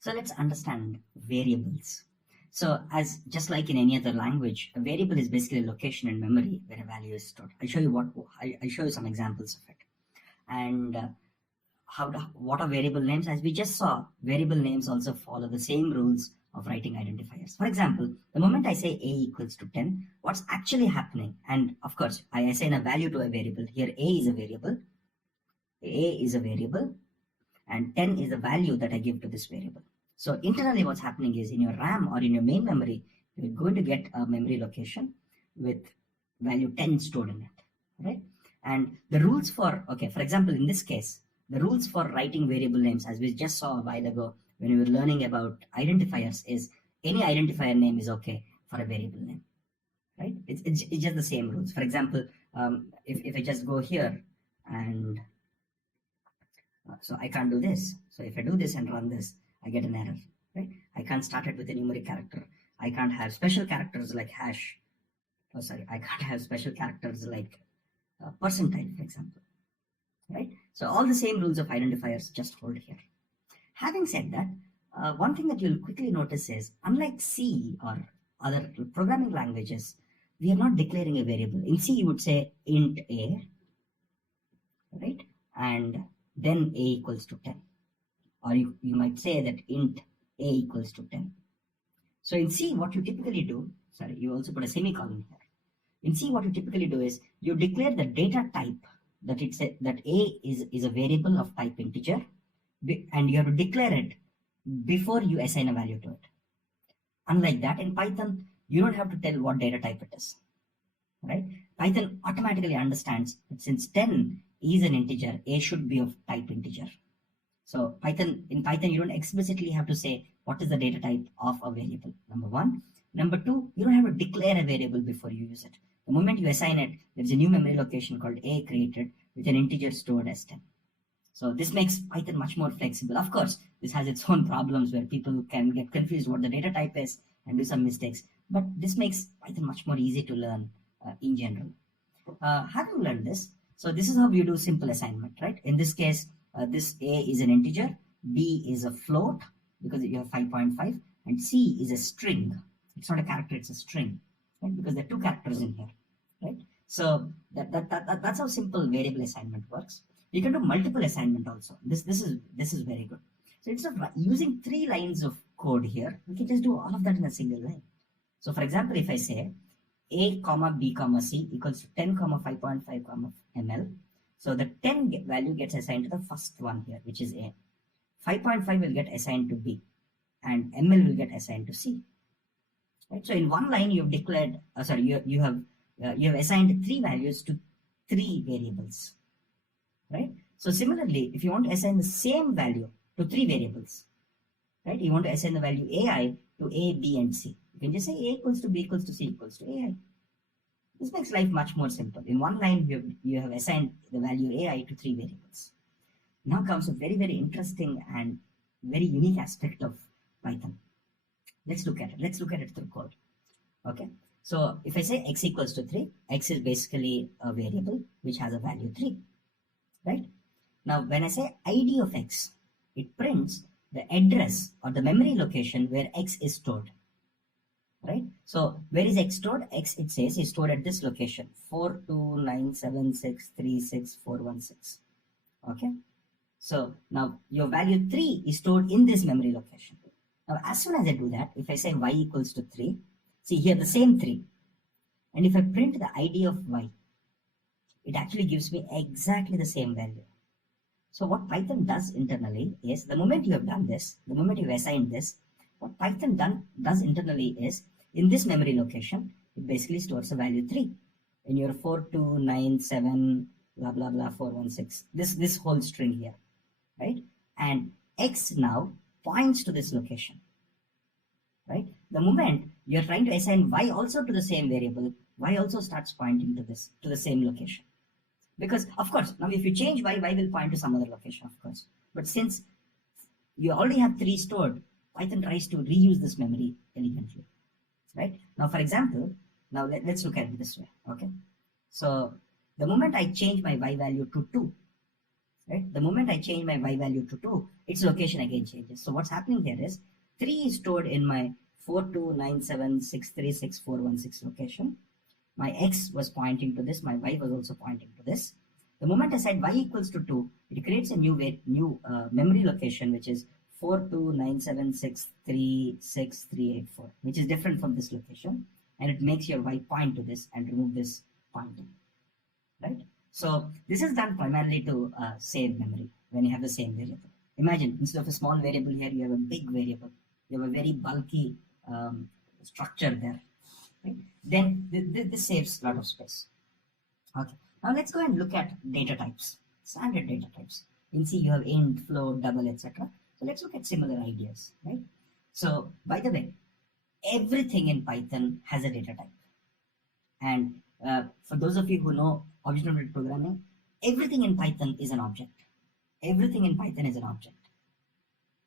So let's understand variables. So as just like in any other language, a variable is basically a location in memory where a value is stored. I'll show you I show you some examples of it. And what are variable names? As we just saw, variable names also follow the same rules of writing identifiers. For example, the moment I say a equals to 10, what's actually happening? And of course, I assign a value to a variable. Here a is a variable, and 10 is the value that I give to this variable. So internally what's happening is in your RAM or in your main memory, you're going to get a memory location with value 10 stored in it, right? And the rules for, okay, for example, in this case, the rules for writing variable names, as we just saw a while ago when we were learning about identifiers, is any identifier name is okay for a variable name, right? It's just the same rules. For example, if I just go here and so I can't do this. So if I do this and run this, I get an error, right? I can't start it with a numeric character. I can't have special characters like hash. Oh, sorry, I can't have special characters like percentile, for example, right? So all the same rules of identifiers just hold here. Having said that, one thing that you'll quickly notice is, unlike C or other programming languages, we are not declaring a variable. In C, you would say int a, right? And then a equals to 10. Or you might say that int a equals to 10. So in C, what you typically do, sorry, you also put a semicolon here. In C, what you typically do is you declare the data type that that a is a variable of type integer, and you have to declare it before you assign a value to it. Unlike that, in Python, you don't have to tell what data type it is, right? Python automatically understands that since 10 is an integer, a should be of type integer. So in Python, you don't explicitly have to say what is the data type of a variable, number one. Number two, you don't have to declare a variable before you use it. The moment you assign it, there's a new memory location called a created with an integer stored as 10. So this makes Python much more flexible. Of course, this has its own problems where people can get confused what the data type is and do some mistakes. But this makes Python much more easy to learn in general. Having learned this, so this is how you do simple assignment, right? In this case, this a is an integer, b is a float because you have 5.5, and c is a string. It's not a character, it's a string, right? Because there are two characters in here, right? So that's how simple variable assignment works. You can do multiple assignment also. This is very good. So instead of using 3 lines of code here, we can just do all of that in a single line. So for example, if I say a comma b comma c equals to 10 comma 5.5 comma ml, so the 10 value gets assigned to the first one here, which is a. 5.5 will get assigned to b, and ml will get assigned to c. Right? So in one line, you have declared, you have assigned 3 values to 3 variables, right? So similarly, if you want to assign the same value to 3 variables, right? You want to assign the value ai to a, b, and c. You can just say a equals to b equals to c equals to ai. This makes life much more simple. In one line, you have assigned the value ai to 3 variables. Now comes a very, very interesting and very unique aspect of Python. Let's look at it. Let's look at it through code. Okay. So if I say x equals to 3, x is basically a variable which has a value 3, right? Now, when I say id of x, it prints the address or the memory location where x is stored, right? So where is x stored? X, it says, is stored at this location, 42976364416. Okay. So now your value 3 is stored in this memory location. Now, as soon as I do that, if I say y equals to 3, see here the same 3. And if I print the id of y, it actually gives me exactly the same value. So what Python does internally is, the moment you have done this, the moment you've assigned this, what Python does internally is, in this memory location, it basically stores a value 3. In your 4297 blah blah blah 416, this whole string here, right? And x now points to this location, right? The moment you're trying to assign y also to the same variable, y also starts pointing to the same location. Because of course, now if you change y will point to some other location, of course. But since you already have 3 stored, Python tries to reuse this memory elegantly, right? Now, for example, now let's look at it this way, okay? So the moment I change my y value to 2, right? The moment I change my y value to 2, its location again changes. So what's happening here is 3 is stored in my 4297636416 location. My x was pointing to this, my y was also pointing to this. The moment I said y equals to 2, it creates a new memory location, which is 4297636384, which is different from this location, and it makes your y point to this and remove this pointing, right? So this is done primarily to save memory when you have the same variable. Imagine instead of a small variable here, you have a big variable. You have a very bulky structure there. Right? Then this saves a lot of space. Okay. Now let's go and look at data types, standard data types. You can see you have int, float, double, etc. So let's look at similar ideas, right? So by the way, everything in Python has a data type. And for those of you who know object-oriented programming, everything in Python is an object. Everything in Python is an object.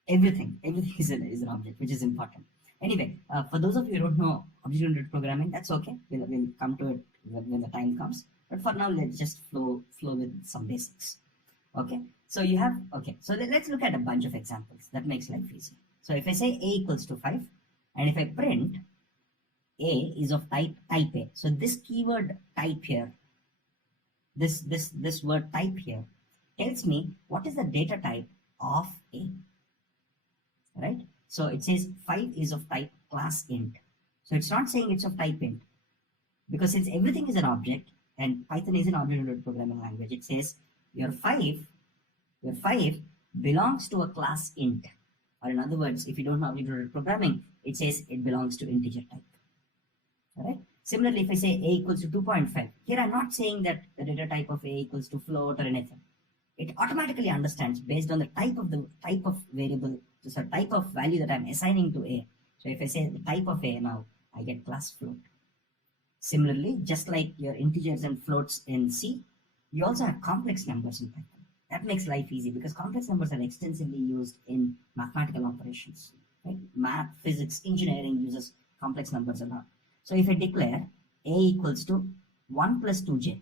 Everything is an object, which is important. Anyway, for those of you who don't know object-oriented programming, that's okay. We'll come to it when the time comes. But for now, let's just flow with some basics. Okay. So you have, okay. So let's look at a bunch of examples. That makes life easy. So if I say a equals to 5, and if I print a is of type A. So this keyword type here, this word type here tells me what is the data type of a, right? So it says 5 is of type class int. So it's not saying it's of type int, because since everything is an object and Python is an object-oriented programming language, it says your 5 belongs to a class int. Or in other words, if you don't know object-oriented programming, it says it belongs to integer type. Alright. Similarly, if I say a equals to 2.5, here I'm not saying that the data type of a equals to float or anything. It automatically understands based on the type of variable, so type of value that I'm assigning to a. So if I say the type of a now, I get class float. Similarly, just like your integers and floats in C, you also have complex numbers in Python. That makes life easy because complex numbers are extensively used in mathematical operations. Right? Math, physics, engineering uses complex numbers a lot. So if I declare a equals to 1 plus 2j,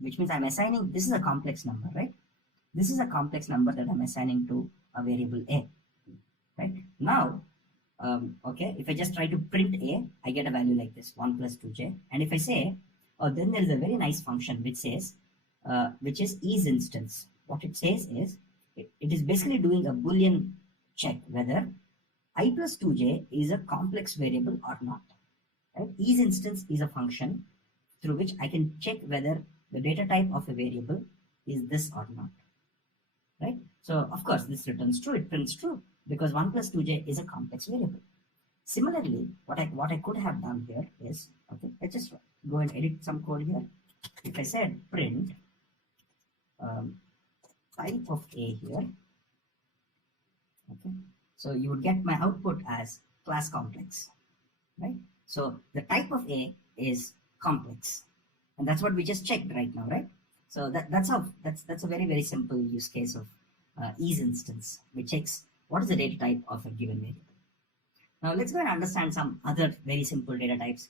which means I'm assigning, this is a complex number, right? This is a complex number that I'm assigning to a variable a, right? Now, okay, if I just try to print a, I get a value like this, 1 plus 2j. And if I say, oh, then there is a very nice function which says, which is isInstance. What it says is, it is basically doing a Boolean check whether I plus 2j is a complex variable or not. Right? isInstance is a function through which I can check whether the data type of a variable is this or not. Right? So of course this returns true, it prints true because 1 plus 2j is a complex variable. Similarly, what I could have done here is, okay, let's just go and edit some code here. If I said print type of a here, okay, so you would get my output as class complex, right? So the type of a is complex, and that's what we just checked right now, right? So that's a very, very simple use case of isInstance, which checks what is the data type of a given variable. Now let's go and understand some other very simple data types.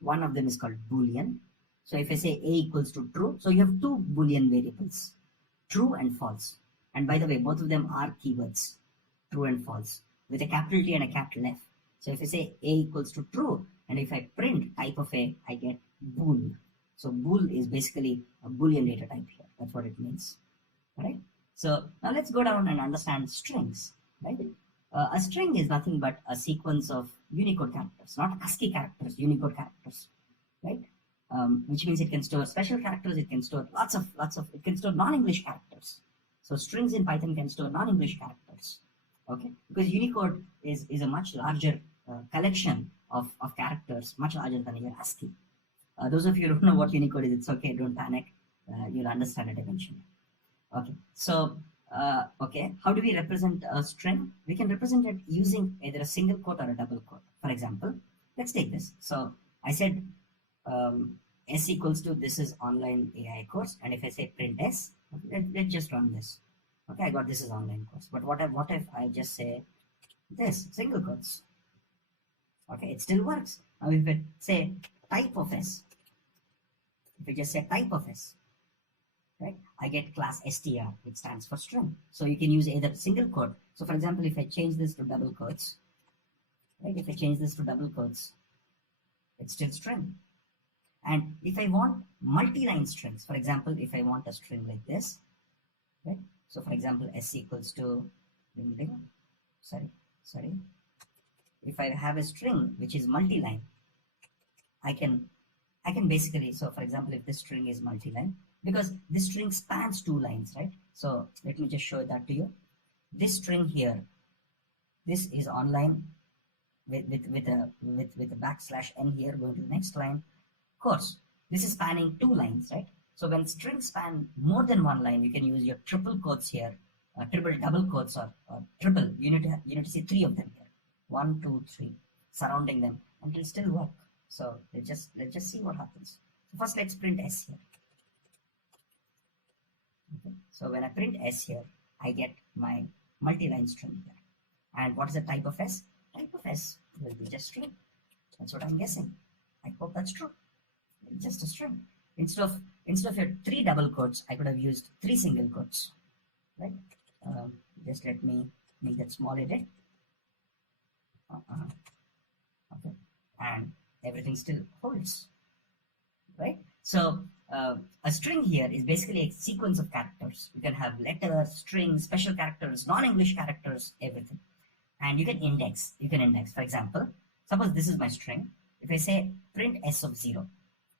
One of them is called Boolean. So if I say a equals to true, so you have two Boolean variables, true and false. And by the way, both of them are keywords, true and false, with a capital T and a capital F. So if I say a equals to true, and if I print type of a, I get bool. So bool is basically a Boolean data type here. That's what it means, right? So now let's go down and understand strings, right? A string is nothing but a sequence of Unicode characters, not ASCII characters, Unicode characters, right? Which means it can store special characters, it can store it can store non-English characters. So strings in Python can store non-English characters, okay? Because Unicode is a much larger collection of characters, much larger than your ASCII. Those of you who don't know what Unicode is, it's okay, don't panic. You'll understand it eventually. Okay, so, okay, how do we represent a string? We can represent it using either a single quote or a double quote. For example, let's take this. So I said s equals to, this is online AI course, and if I say print s, let's just run this. Okay, I got this is online course. But what if I just say this, single quotes? Okay, it still works. Now if I say type of s, if I just say type of s, right? I get class str, which stands for string. So you can use either single quote. So for example, if I change this to double quotes, right? If I change this to double quotes, it's still string. And if I want multi-line strings, for example, if I want a string like this, right? So for example, s equals to, sorry. If I have a string which is multi-line, I can basically, so for example, if this string is multi-line, because this string spans 2 lines, right? So let me just show that to you. This string here, this is online with a backslash n here going to the next line. Of course, this is spanning 2 lines, right? So when strings span more than 1 line, you can use your triple quotes here, triple double quotes or triple. You need to see 3 of them here, 1, 2, 3, surrounding them, and it will still work. So let's just see what happens. So first, let's print s here. Okay. So when I print s here, I get my multi-line string here. And what is the type of s? Type of s will be just string. That's what I'm guessing. I hope that's true. It's just a string. Instead of your 3 double quotes, I could have used 3 single quotes, right? Just let me make that small edit. Okay, and everything still holds, right? So a string here is basically a sequence of characters. You can have letters, strings, special characters, non-English characters, everything. And you can index. For example, suppose this is my string. If I say print s of 0,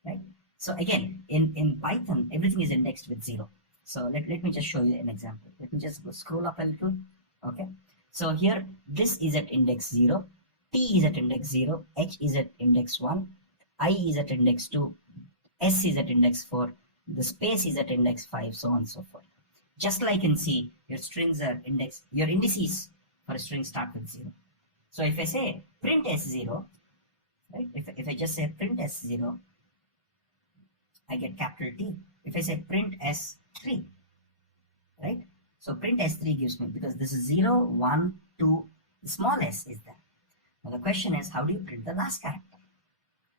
right? So again, in Python, everything is indexed with 0. So let me just show you an example. Let me just go scroll up a little. Okay. So here, this is at index 0, t is at index 0, h is at index 1, I is at index 2, s is at index 4, the space is at index 5, so on and so forth. Just like in C, your strings are indexed, your indices for a string start with 0. So if I say print s0, right? If I just say print s0, I get capital T. If I say print s3, right? So print s3 gives me, because this is 0, 1, 2, the small s is there. Now the question is, how do you print the last character?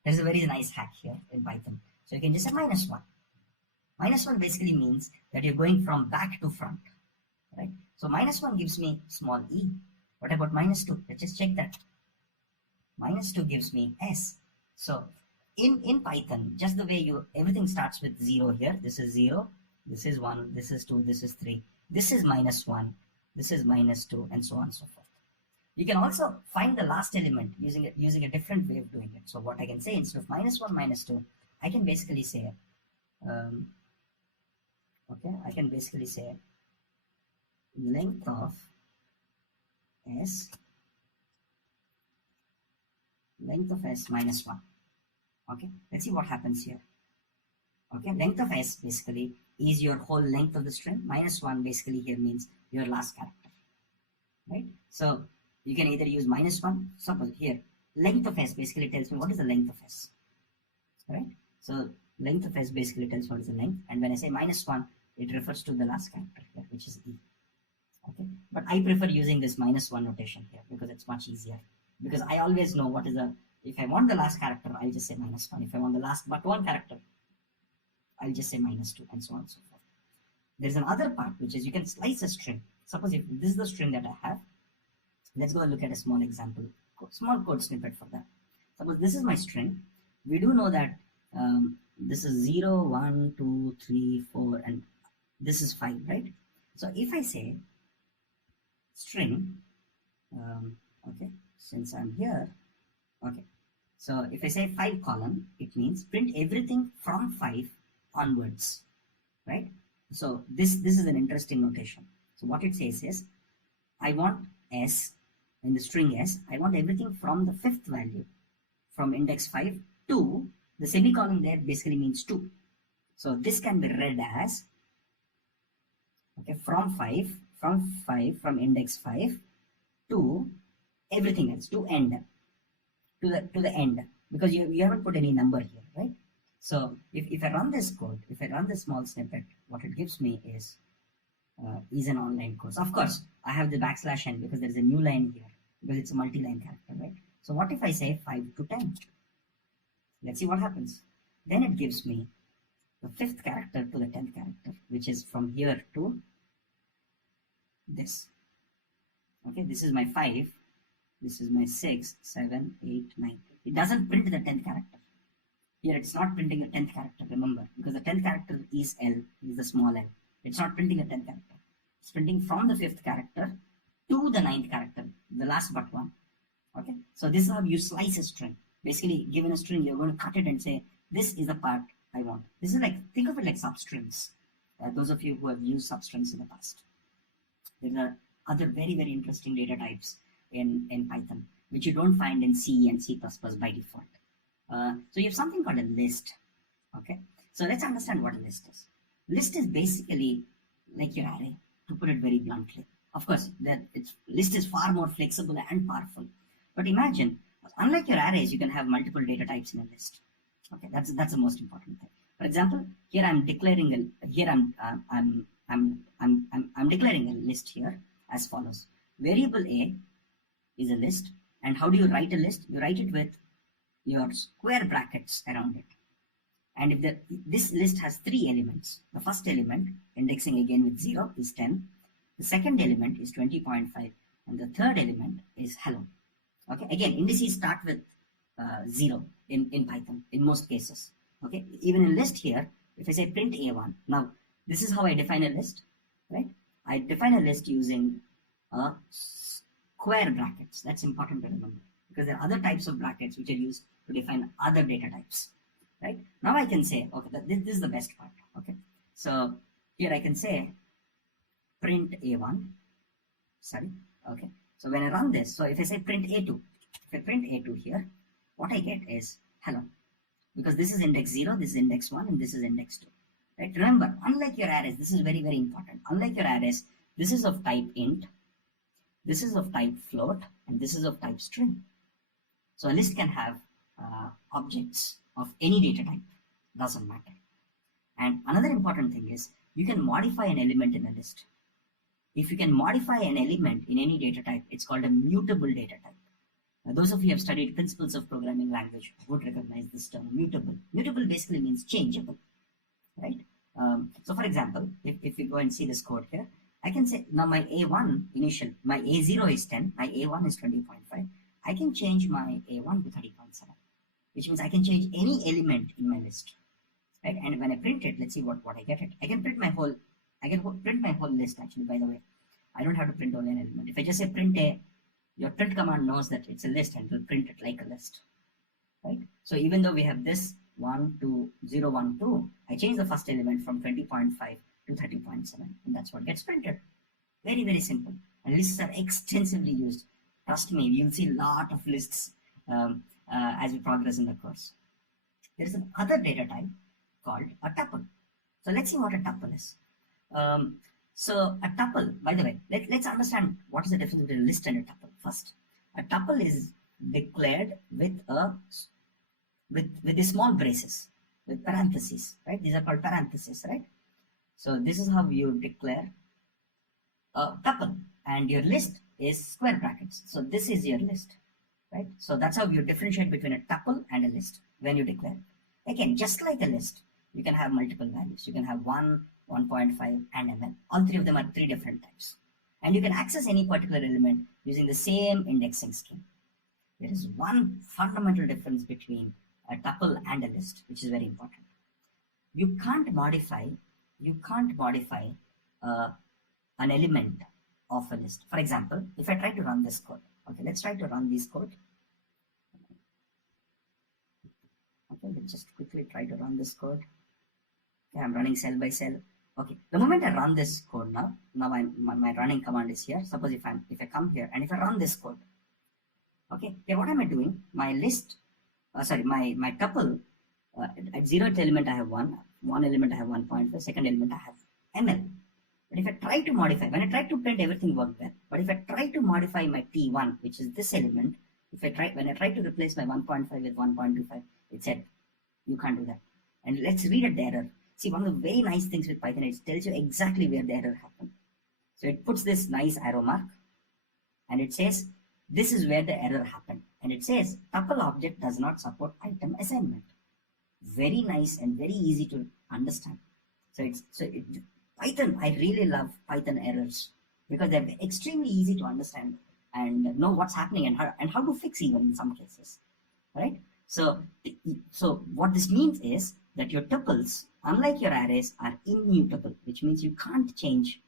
There's a very nice hack here in Python. So you can just say -1. -1 basically means that you're going from back to front, right? So -1 gives me small e. What about -2? Let's just check that. -2 gives me s. So in Python, just the way everything starts with 0 here. This is 0, this is 1, this is 2, this is 3, this is -1, this is -2, and so on and so forth. You can also find the last element using a different way of doing it. So what I can say, instead of -1, -2, I can basically say, I can basically say length of s -1. Okay, let's see what happens here. Okay, length of s basically is your whole length of the string. -1 basically here means your last character, right? So you can either use -1. Suppose here, length of s basically tells me what is the length of s, right? So length of s basically tells what is the length. And when I say -1, it refers to the last character here, which is e. Okay, but I prefer using this -1 notation here because it's much easier. Because I always know what is the, if I want the last character, I'll just say -1. If I want the last but one character, I'll just say -2, and so on and so forth. There's another part, which is you can slice a string. Suppose if this is the string that I have, let's go and look at a small example, small code snippet for that. Suppose this is my string. We do know that this is 0, 1, 2, 3, 4, and this is 5, right? So if I say string, okay, since I'm here, okay, so if I say 5 colon, it means print everything from 5 onwards, right? So this is an interesting notation. So what it says is, I want s, in the string s, I want everything from the 5th value, from index 5 to, the semicolon there basically means 2. So this can be read as, okay, from index 5 to everything else, to end, to the end, because you haven't put any number here, right? So if I run this code, if I run this small snippet, what it gives me is an online course. Of course, I have the \n because there's a new line here, because it's a multi-line character, right? So what if I say 5 to 10? Let's see what happens. Then it gives me the 5th character to the 10th character, which is from here to this. Okay, this is my 5, this is my 6, 7, 8, 9. It doesn't print the 10th character. Here it's not printing the 10th character, remember, because the 10th character is L, is the small L. It's not printing the 10th character. It's printing from the 5th character to the 9th character, the last but one. Okay, so this is how you slice a string. Basically, given a string, you're going to cut it and say, this is the part I want. This is like, think of it like substrings. Those of you who have used substrings in the past. There are other very, very interesting data types in Python, which you don't find in C and C++ by default. So you have something called a list. Okay, so let's understand what a list is. List is basically like your array, to put it very bluntly. Of course, list is far more flexible and powerful. But imagine, unlike your arrays, you can have multiple data types in a list. Okay, that's the most important thing. For example, here I'm declaring I'm declaring a list here as follows. Variable A is a list, and how do you write a list? You write it with your square brackets around it. And if this list has 3 elements, the first element, indexing again with 0, is 10. The second element is 20.5, and the third element is hello. Okay, again, indices start with 0 in Python in most cases. Okay, even in list here, if I say print A1, now this is how I define a list, right? I define a list using square brackets. That's important to remember, because there are other types of brackets which are used to define other data types, right? Now I can say, okay, this is the best part. Okay, so here I can say print A1, sorry, okay. So when I run this, so if I say print A2, if I print A2 here, what I get is hello, because this is index 0, this is index 1, and this is index 2. Right? Remember, unlike your arrays, this is very, very important. Unlike your arrays, this is of type int, this is of type float, and this is of type string. So a list can have objects of any data type, doesn't matter. And another important thing is, you can modify an element in a list. If you can modify an element in any data type, it's called a mutable data type. Now, those of you who have studied principles of programming language would recognize this term, mutable. Mutable basically means changeable, right? So for example, if you go and see this code here, I can say, now my A1 initial, my A0 is 10, my A1 is 20.5. I can change my A1 to 30.7, which means I can change any element in my list, right? And when I print it, let's see what I get it. I can print my whole list actually, by the way. I don't have to print only an element. If I just say print A, your print command knows that it's a list and will print it like a list, right? So even though we have this 1, 2, 0, 1, 2, I change the first element from 20.5 to 30.7, and that's what gets printed. Very, very simple. And lists are extensively used. Trust me, you'll see a lot of lists as we progress in the course. There is another data type called a tuple. So let's see what a tuple is. So a tuple, by the way, let's understand what is the difference between a list and a tuple first. A tuple is declared with the small braces, with parentheses, right? These are called parentheses, right? So this is how you declare a tuple, and your list is square brackets. So this is your list, right? So that's how you differentiate between a tuple and a list when you declare. Again, just like a list, you can have multiple values. You can have 1, 1.5, and ml. All three of them are 3 different types. And you can access any particular element using the same indexing scheme. There is one fundamental difference between a tuple and a list, which is very important. You can't modify an element of a list. For example, if I try to run this code, okay, let's try to run this code. Okay, let's just quickly try to run this code. Okay, I'm running cell by cell. Okay, the moment I run this code now my running command is here. Suppose if I come here and if I run this code, okay, here what am I doing? My list, my tuple, at 0th element I have 1 element I have 1.5, second element I have ml. But if I try to modify, when I try to print, everything worked well. But if I try to modify my t1, which is this element, when I try to replace my 1.5 with 1.25, it said you can't do that. And let's read at the error. See, one of the very nice things with Python is it tells you exactly where the error happened. So it puts this nice arrow mark and it says this is where the error happened. And it says tuple object does not support item assignment. Very nice and very easy to understand. Python, I really love Python errors because they're extremely easy to understand and know what's happening and how to fix even in some cases, right? So what this means is that your tuples, unlike your arrays, are immutable, which means you can't change.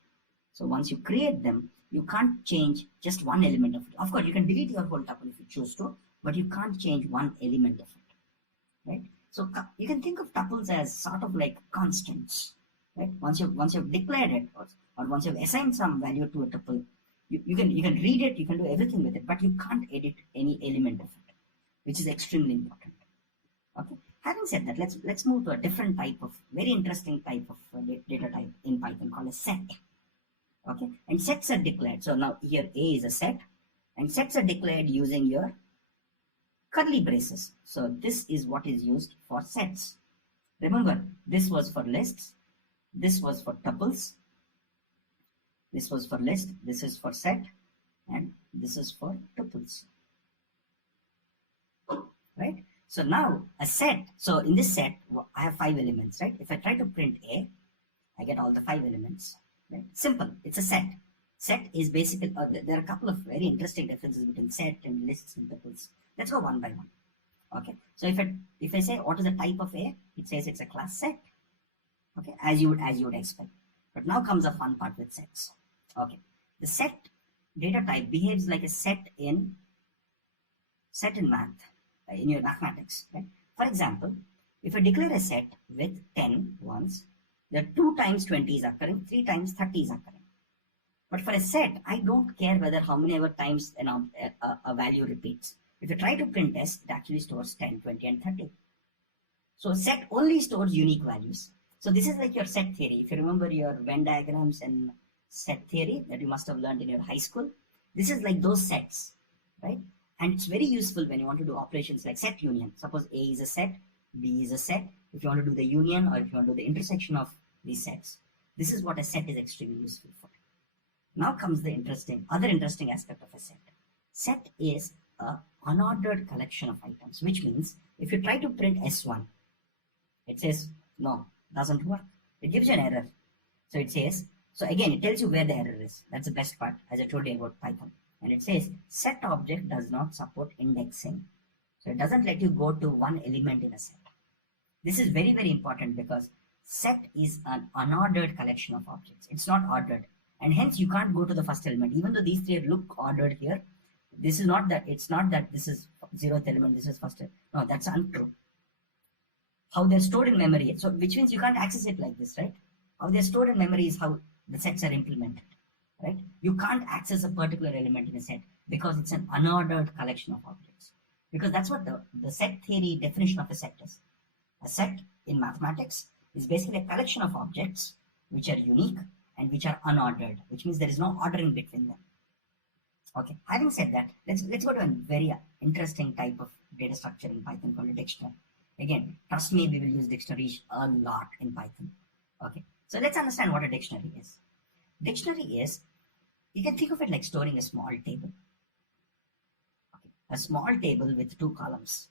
So once you create them, you can't change just one element of it. Of course, you can delete your whole tuple if you choose to, but you can't change one element of it, right? So you can think of tuples as sort of like constants, right? Once you've declared it, or once you've assigned some value to a tuple, you can read it, you can do everything with it, but you can't edit any element of it, which is extremely important. Okay. Having said that, let's move to a different type of very interesting type of data type in Python called a set. Okay, and sets are declared. So now here A is a set, and sets are declared using your curly braces. So this is what is used for sets. Remember, this was for lists, this was for tuples, this was for list, this is for set, and this is for tuples. Right? So now a set, so in this set, I have 5 elements, right? If I try to print A, I get all the 5 elements. Right? Simple, it's a set. Set is basically, there are a couple of very interesting differences between set and lists and tuples. Let's go one by one. Okay, so if I say what is the type of A, it says it's a class set. Okay, as you would expect. But now comes the fun part with sets. Okay, the set data type behaves like a set in math, in your mathematics. Right? For example, if I declare a set with 10 ones, there are 2 times 20 is occurring, 3 times 30 is occurring. But for a set, I don't care whether how many ever times a value repeats. If you try to print S, it actually stores 10, 20, and 30. So a set only stores unique values. So this is like your set theory. If you remember your Venn diagrams and set theory that you must have learned in your high school, this is like those sets, right? And it's very useful when you want to do operations like set union. Suppose A is a set, B is a set. If you want to do the union or if you want to do the intersection of these sets, this is what a set is extremely useful for. Now comes the other interesting aspect of a set. Set is a unordered collection of items, which means if you try to print S1, it says no, doesn't work. It gives you an error. So it says, so again, it tells you where the error is. That's the best part, as I told you about Python. And it says set object does not support indexing. So it doesn't let you go to one element in a set. This is very, very important because set is an unordered collection of objects. It's not ordered. And hence you can't go to the first element. Even though these 3 look ordered here, this is not that, it's not that this is 0th element, this is first element. No, that's untrue. How they're stored in memory, so which means you can't access it like this, right? How they're stored in memory is how the sets are implemented, right? You can't access a particular element in a set because it's an unordered collection of objects. Because that's what the set theory definition of a set is. A set in mathematics is basically a collection of objects which are unique and which are unordered, which means there is no ordering between them. Okay, having said that, let's go to a very interesting type of data structure in Python called a dictionary. Again, trust me, we will use dictionaries a lot in Python. Okay, so let's understand what a dictionary is. Dictionary is, you can think of it like storing a small table. Okay, a small table with 2 columns.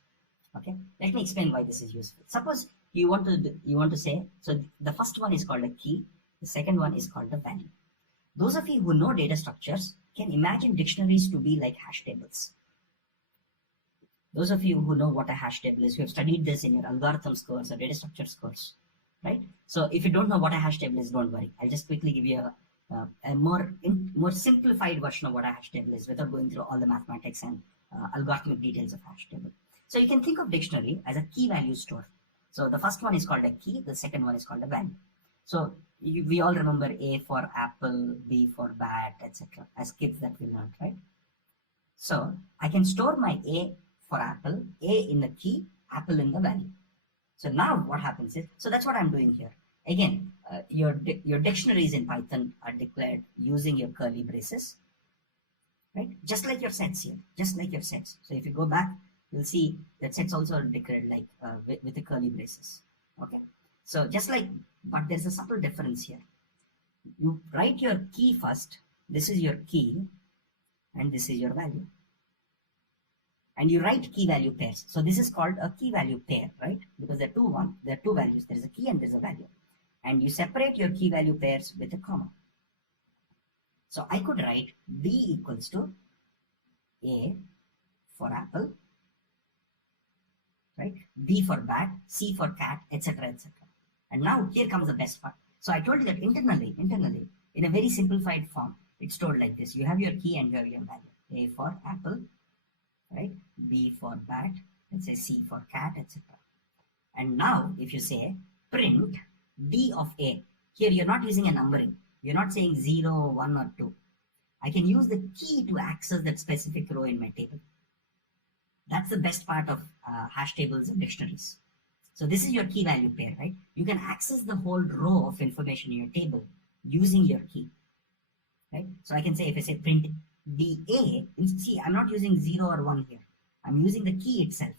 Okay, let me explain why this is useful. Suppose you want to say, so the first one is called a key, the second one is called the value. Those of you who know data structures can imagine dictionaries to be like hash tables. Those of you who know what a hash table is, who have studied this in your algorithms course or data structures course, right? So if you don't know what a hash table is, don't worry. I'll just quickly give you a more simplified version of what a hash table is without going through all the mathematics and algorithmic details of hash table. So you can think of dictionary as a key value store. So the first one is called a key, the second one is called a value. So we all remember A for apple, B for bat, etc. as kids that we learned, right? So I can store my A for apple, A in the key, apple in the value. So now what happens is, so that's what I'm doing here. Again, your dictionaries in Python are declared using your curly braces, right? Just like your sets here, just like your sets. So if you go back, you'll see that sets also are declared like with the curly braces. Okay, so just like, but there's a subtle difference here. You write your key first. This is your key, and this is your value. and you write key value pairs. So this is called a key value pair, right? Because there are two values. There is a key and there is a value. And you separate your key value pairs with a comma. So I could write B equals to A for apple, right? B for bat, C for cat, etc., etc. And now here comes the best part. So I told you that internally, in a very simplified form, it's stored like this. You have your key and you have your value. A for apple, right? B for bat, let's say C for cat, etc. And now if you say print D of A, here you're not using a numbering. You're not saying 0, 1 or 2. I can use the key to access that specific row in my table. That's the best part of hash tables and dictionaries. So this is your key value pair, right? You can access the whole row of information in your table using your key, right? So I can say, if I say print DA, see, I'm not using 0 or 1 here. I'm using the key itself,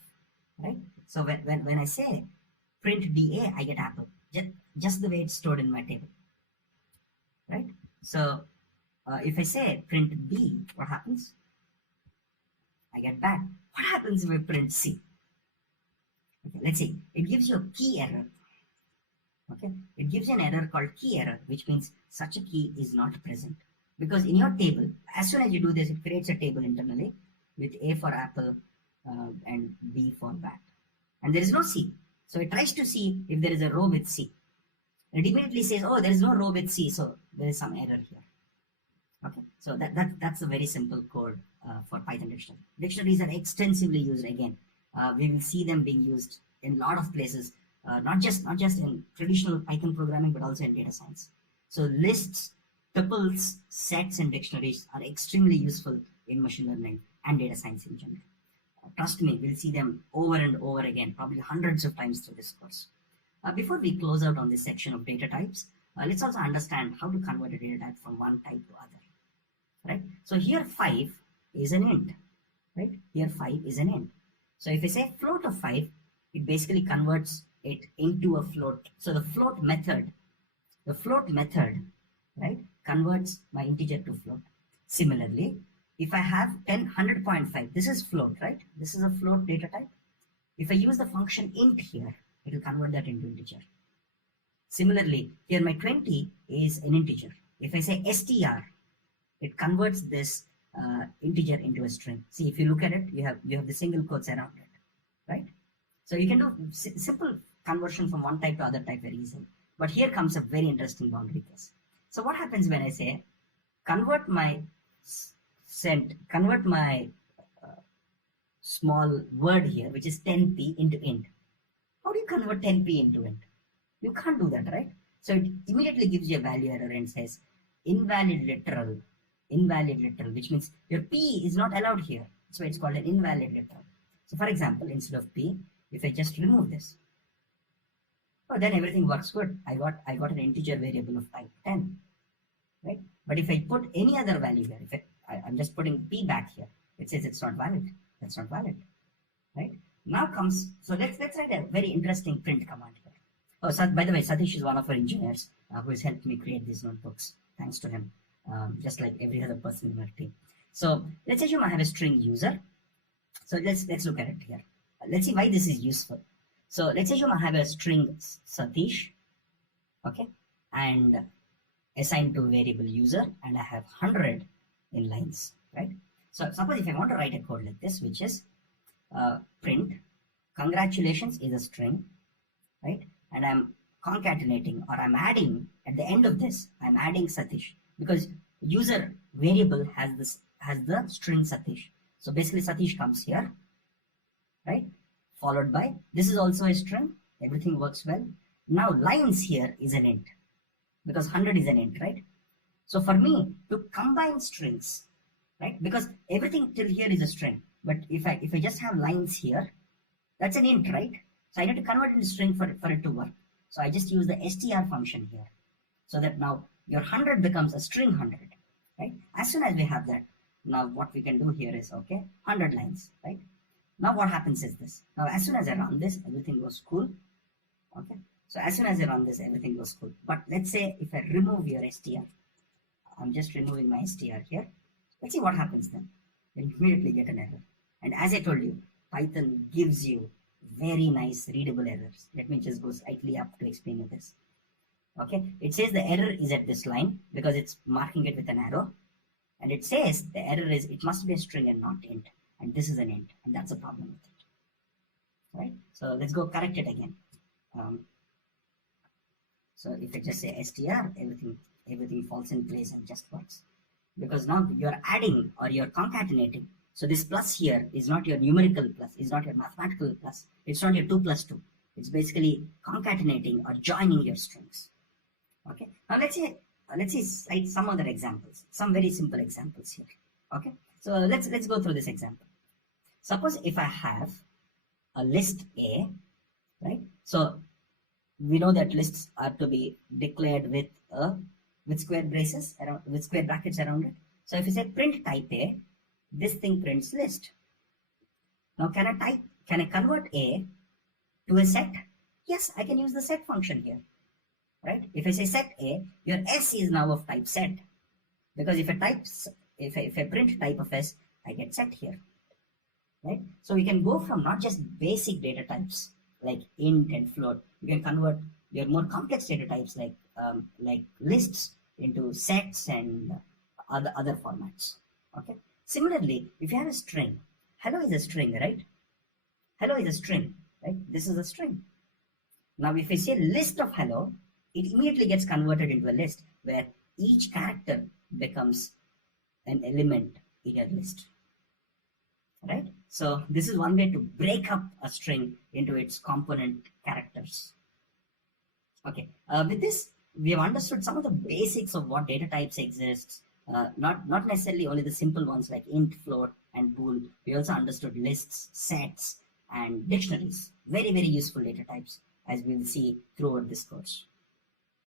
right? So when I say print DA, I get apple, just the way it's stored in my table, right? So if I say print B, what happens? I get bat. What happens if I print C? Okay, let's see. It gives you a key error. Okay, it gives you an error called key error, which means such a key is not present. Because in your table, as soon as you do this, it creates a table internally with A for apple and B for bat. And there is no C. So it tries to see if there is a row with C. It immediately says, oh, there is no row with C, so there is some error here. Okay, so that's a very simple code for Python dictionary. Dictionaries are extensively used again. We will see them being used in a lot of places, not just in traditional Python programming, but also in data science. So lists, tuples, sets, and dictionaries are extremely useful in machine learning and data science in general. Trust me, we'll see them over and over again, probably hundreds of times through this course. Before we close out on this section of data types, let's also understand how to convert a data type from one type to other. Right? So here 5 is an int, right? Here 5 is an int. So if I say float of 5, it basically converts it into a float. So the float method, right, converts my integer to float. Similarly, if I have 100.5, this is float, right? This is a float data type. If I use the function int here, it will convert that into integer. Similarly, here my 20 is an integer. If I say str, it converts this integer into a string. See, if you look at it, you have the single quotes around it, right? So you can do simple conversion from one type to other type very easily. But here comes a very interesting boundary case. So what happens when I say convert my small word here, which is 10p into int? How do you convert 10p into int? You can't do that, right? So it immediately gives you a value error and says invalid literal, which means your p is not allowed here. So it's called an invalid literal. So for example, instead of p, if I just remove this, oh, then everything works good. I got an integer variable of type 10, right? But if I put any other value here, I'm just putting p back here, it says it's not valid. That's not valid, right? Now comes, so let's write a very interesting print command here. Oh, so by the way, Satish is one of our engineers who has helped me create these notebooks. Thanks to him, just like every other person in our team. So let's assume I have a string user. So let's look at it here. Let's see why this is useful. So let's assume I have a string Satish, okay, and assigned to variable user, and I have 100 in lines, right? So suppose if I want to write a code like this, which is print congratulations is a string, right? And I'm concatenating, or I'm adding at the end of this, I'm adding Satish, because user variable has the string Satish. So basically Satish comes here, right? Followed by, this is also a string, everything works well. Now lines here is an int, because 100 is an int, right? So for me to combine strings, right? Because everything till here is a string, but if I just have lines here, that's an int, right? So I need to convert it into string for it to work. So I just use the str function here, so that now your 100 becomes a string 100, right? As soon as we have that, now what we can do here is, okay, 100 lines, right? Now what happens is this. Now as soon as I run this, everything goes cool, okay? So as soon as I run this, everything goes cool. But let's say if I remove your str, I'm just removing my str here. Let's see what happens then. You'll immediately get an error. And as I told you, Python gives you very nice readable errors. Let me just go slightly up to explain you this. Okay, it says the error is at this line because it's marking it with an arrow, and it says the error is it must be a string and not int, and this is an int, and that's a problem with it. Right? So let's go correct it again. So if I just say str, everything falls in place and just works, because now you're adding or you're concatenating. So this plus here is not your numerical plus, is not your mathematical plus, it's not your 2 plus 2. It's basically concatenating or joining your strings. Okay, now let's cite some other examples, some very simple examples here. Okay, so let's go through this example. Suppose if I have a list A, right? So we know that lists are to be declared with square braces around, with square brackets around it. So if you say print type A, this thing prints list. Now can I convert A to a set? Yes, I can use the set function here. Right? If I say set A, your S is now of type set, because if I print type of S, I get set here. Right? So we can go from not just basic data types like int and float. You can convert your more complex data types like lists into sets and other formats. Okay. Similarly, if you have a string, hello is a string, right? Hello is a string, right? This is a string. Now, if I say list of hello, it immediately gets converted into a list where each character becomes an element in your list. Right? So this is one way to break up a string into its component characters. Okay, with this, we have understood some of the basics of what data types exist. Not necessarily only the simple ones like int, float, and bool. We also understood lists, sets, and dictionaries. Very, very useful data types, as we will see throughout this course.